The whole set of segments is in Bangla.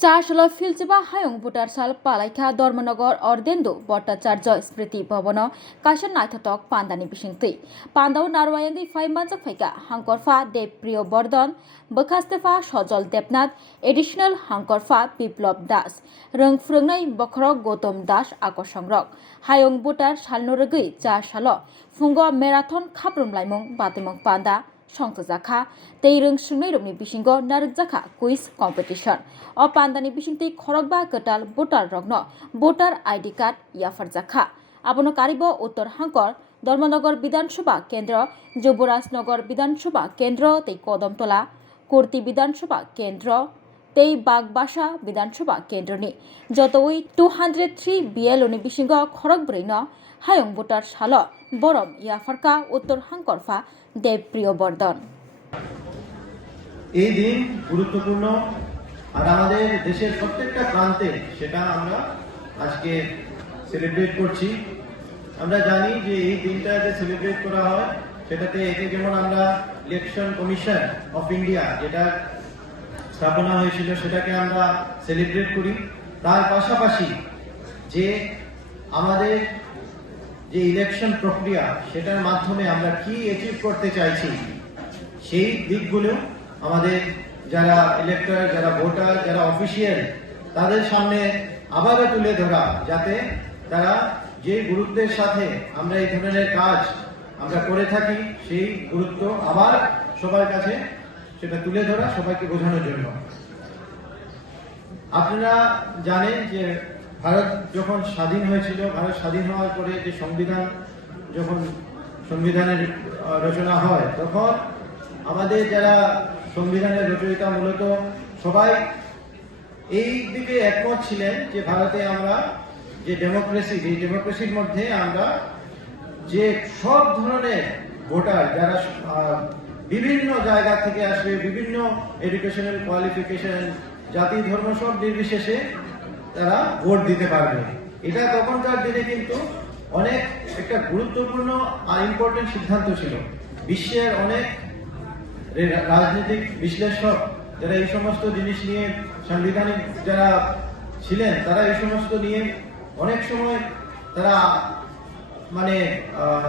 চারশোল ফিলচিবা হায়ং ভোটার সাল পালাইখা ধর্মনগর অর্ধেন্দু ভট্টাচার্য স্মৃতি ভবন কাইसन নাইথতক পান্দানি বিসিংতি পান্দাও নারওয়াयांगै फाइमानजक फाइका हांकरफा देवप्रिय बर्धन बखास्तेफा सजल देबनाथ एडिशनल हांकरफा बिप्लब दास रोंफ्रोंनै बखरक गौतम दास आकर्षंरक हायं भोटार सालनरगै चार साल फुंग मेराथन खाब्रुमलाइमुं बातिमुं पान्दा সংজাখা তেই রংসুংनै রংनि बिसिंगो नारजाखा कुइज कम्पिटिशन अ पान्दानि बिसिंति खरकबा कटाल भोटार रग्न भोटार आईडी कार्ड याफारजाखा आबनो कारिब उत्तर हांकर धर्मनगर विधानसभा केंद्र युवराजनगर विधानसभा केंद्र तै कदमतला कुर्ती विधानसभा केंद्र तै बागबासा विधानसभा केंद्रनि जतोई 203 BLOनि बिसिंगो खरकब्रैन हायं भोटार साल बरम याफारका उत्तर हांकरफा देवप्रिय बर्धन এই দিন গুরুত্বপূর্ণ আর আমাদের দেশের প্রত্যেকটা প্রান্তে সেটা আমরা আজকে সেলিব্রেট করছি। আমরা জানি যে এই দিনটা যে সেলিব্রেট করা হয় সেটাতে একে যেমন আমরা ইলেকশন কমিশন অফ ইন্ডিয়া যেটা স্থাপনা হয়েছিল সেটাকে আমরা সেলিব্রেট করি। তার পাশাপাশি যে আমাদের যে ইলেকশন প্রক্রিয়া সেটার মাধ্যমে আমরা কি অ্যাচিভ করতে চাইছি সেই দিকগুলো আমাদের যারা ইলেক্টর, যারা ভোটার, যারা অফিসিয়াল তাদের সামনে আবারও তুলে ধরা, যাতে তারা যে গুরুত্বের সাথে আমরা এই ধরনের কাজ আমরা করে থাকি সেই গুরুত্ব আবার সবার কাছে সেটা তুলে ধরা, সবাইকে বোঝানোর জন্য। আপনারা জানেন যে ভারত যখন স্বাধীন হয়েছিল, ভারত স্বাধীন হওয়ার পরে যে সংবিধানের রচনা হয় তখন আমাদের যারা সংবিধানের রচয়িতা মূলত সবাই এই দিকে একমত ছিলেন যে ভারতে আমরা যে ডেমোক্রেসির মধ্যে আমরা যে সব ধরনের ভোটার যারা বিভিন্ন জায়গা থেকে আসবে, বিভিন্ন এডুকেশনাল কোয়ালিফিকেশন, জাতি ধর্ম সব নির্বিশেষে তারা ভোট দিতে পারবে। এটা তখনকার দিনে কিন্তু অনেক একটা গুরুত্বপূর্ণ আর ইম্পর্টেন্ট সিদ্ধান্ত ছিল। বিশ্বের অনেক রাজনৈতিক বিশ্লেষক যারা এই সমস্ত জিনিস নিয়ে সাংবিধানিক যারা ছিলেন তারা এই সমস্ত নিয়ে অনেক সময় তারা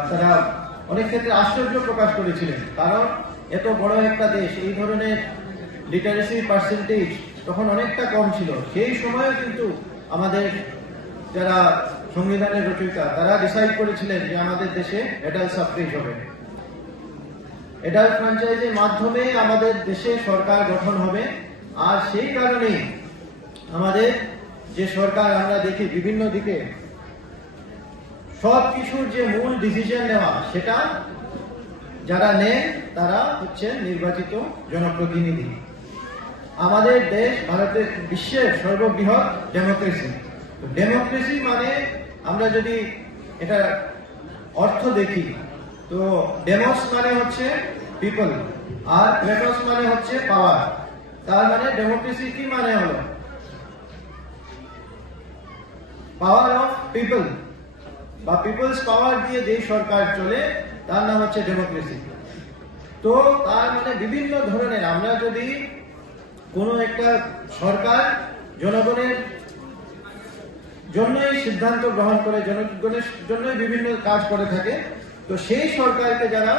তারা অনেক ক্ষেত্রে আশ্চর্য প্রকাশ করেছিলেন, কারণ এত বড় একটা দেশ এই ধরনের লিটারেসি পার্সেন্টেজ তখন অনেকটা কম ছিল। সেই সময়ে কিন্তু আমাদের যারা সংবিধানের রচয়িতা তারা ডিসাইড করেছিলেন যে আমাদের দেশে অ্যাডাল্ট সাফ্রেজ হবে। অ্যাডাল্ট ফ্র্যাঞ্চাইজের মাধ্যমে আমাদের দেশে সরকার গঠন হবে। আর সেই কারণেই আমাদের যে সরকার আমরা দেখি বিভিন্ন দিকে সব কিছুর যে মূল ডিসিশন নেওয়া সেটা যারা নেন তারা হচ্ছে নির্বাচিত জনপ্রতিনিধি। আমাদের দেশ ভারতের বিশ্বের সর্ববৃহৎ ডেমোক্রেসি। ডেমোক্রেসি মানে আমরা যদি এটা অর্থ দেখি তো ডেমোস মানে হচ্ছে পিপল আর ক্রেটস মানে হচ্ছে পাওয়ার। তার মানে ডেমোক্রেসি কি মানে হলো পাওয়ার অফ পিপল বা পিপলস পাওয়ার দিয়ে যে সরকার চলে তার নাম হচ্ছে ডেমোক্রেসি। তো তার মানে বিভিন্ন ধরনের আমরা যদি কোনো একটা সরকার জনগণের জন্যই সিদ্ধান্ত গ্রহণ করে, জনগণের জন্যই বিভিন্ন কাজ করে থাকে, তো সেই সরকারকে যারা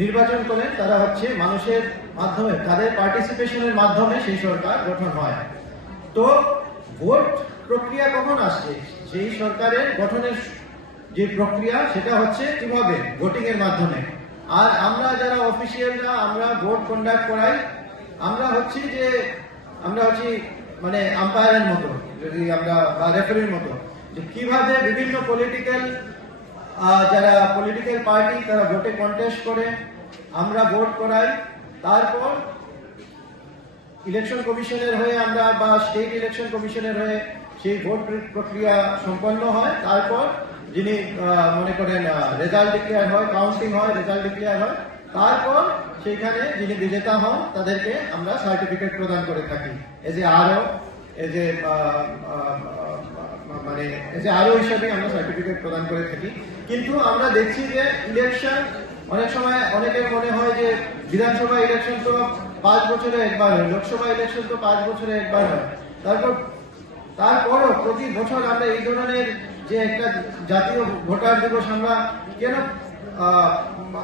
নির্বাচন করেন তারা হচ্ছে মানুষের মাধ্যমে, তাদের পার্টিসিপেশনের মাধ্যমে সেই সরকার গঠন হয়। তো ভোট প্রক্রিয়া কখন আসছে? সেই সরকারের গঠনের যে প্রক্রিয়া সেটা হচ্ছে কিভাবে ভোটিং এর মাধ্যমে। আর আমরা যারা অফিসিয়ালরা আমরা ভোট কন্ডাক্ট করাই, আমরা হচ্ছি মানে আম্পায়ারের মতো, যদি আমরা বা রেফারির মতো, যে কিভাবে বিভিন্ন যারা পলিটিক্যাল পার্টি তারা ভোটে কন্টেস্ট করে, আমরা ভোট করাই, তারপর ইলেকশন কমিশনের হয়ে আমরা বা স্টেট ইলেকশন কমিশনের হয়ে সেই ভোট প্রক্রিয়া সম্পন্ন হয়। তারপর যিনি মনে করেন রেজাল্ট ডিক্লেয়ার হয়, কাউন্টিং হয়, রেজাল্ট ডিক্লেয়ার হয়, তারপর সেইখানে যিনি বিজেতা হন তাদেরকে আমরা সার্টিফিকেট প্রদান করে থাকি এজ এ আরও হিসাবে আমরা সার্টিফিকেট প্রদান করে থাকি। কিন্তু আমরা দেখছি যে ইলেকশন অনেক সময় অনেকের মনে হয় যে বিধানসভা ইলেকশন তো 5 বছরে একবার হয়, লোকসভা ইলেকশন তো 5 বছরে একবার হয়। তারপরও প্রতি বছর আমরা এই ধরনের যে একটা জাতীয় ভোটার দিবস আমরা কেন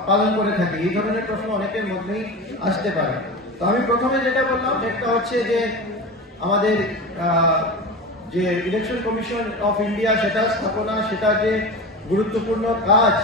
পালন করে থাকি, এই ধরনের প্রশ্ন অনেকের মধ্যেই আসতে পারে। তো আমি প্রথমে যেটা বললাম একটা হচ্ছে যে আমাদের যে ইলেকশন কমিশন অফ ইন্ডিয়া সেটা স্থাপনা, সেটা যে গুরুত্বপূর্ণ কাজ